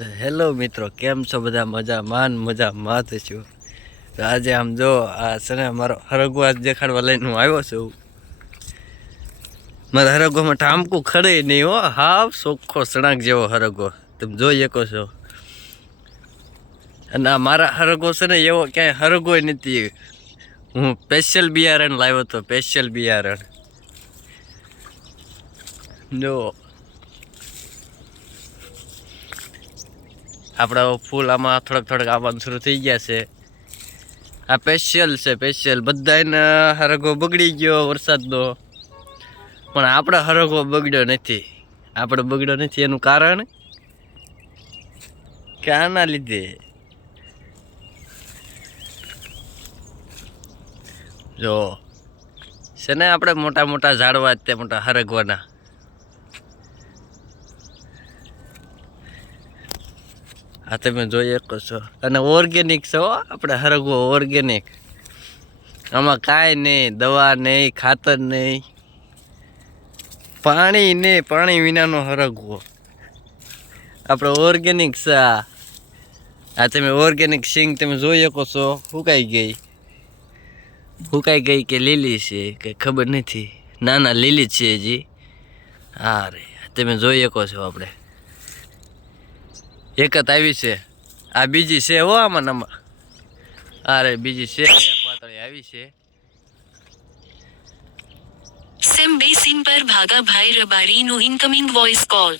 તો હેલો મિત્રો, કેમ છો બધા? મજામાં છું. તો આજે આમ જો આ છે ને મારો હરગો આજ દેખાડવા લઈને હું આવ્યો છું. મારા હરગોમાં ટામકું ખડે નહીં હો, હાવ ચોખ્ખો સણાક જેવો હરગો તમે જોઈ શકો છો. અને આ મારા હરગો છે ને એવો ક્યાંય હરગો નથી. હું સ્પેશિયલ બિયારણ લાવ્યો હતો, સ્પેશિયલ બિયારણ જો આપણા ફૂલ આમાં થોડાક આવવાનું શરૂ થઈ ગયા છે. આ સ્પેશિયલ છે, સ્પેશિયલ. બધાને હરગો બગડી ગયો વરસાદનો, પણ આપણે હરગો બગડ્યો નથી. આપણે બગડ્યો નથી એનું કારણ કે આના લીધે જો છે ને આપણે મોટા મોટા ઝાડવા તે મોટા હરગવાના. આ તમે જોઈ શકો છો. અને ઓર્ગેનિક છે હો આપણે હરગવો, ઓર્ગેનિક. આમાં કાંઈ નહીં, દવા નહીં, ખાતર નહીં, પાણી નહીં, પાણી વિનાનો હરગવો આપણે ઓર્ગેનિક છે. આ તમે ઓર્ગેનિક સિંગ તમે જોઈ શકો છો. સુકાઈ ગઈ કે લીલી છે કે ખબર નથી. ના લીલી જ છે હજી. હા રે તમે જોઈ શકો છો. આપણે એક જ આવી છે, આ બીજી છે હો આમાં. અરે બીજી છે પાતળી આવી છે. સિમ 2 સિમ પર ભાગા ભાઈ રબારીનો ઇનકમિંગ વોઇસ કોલ.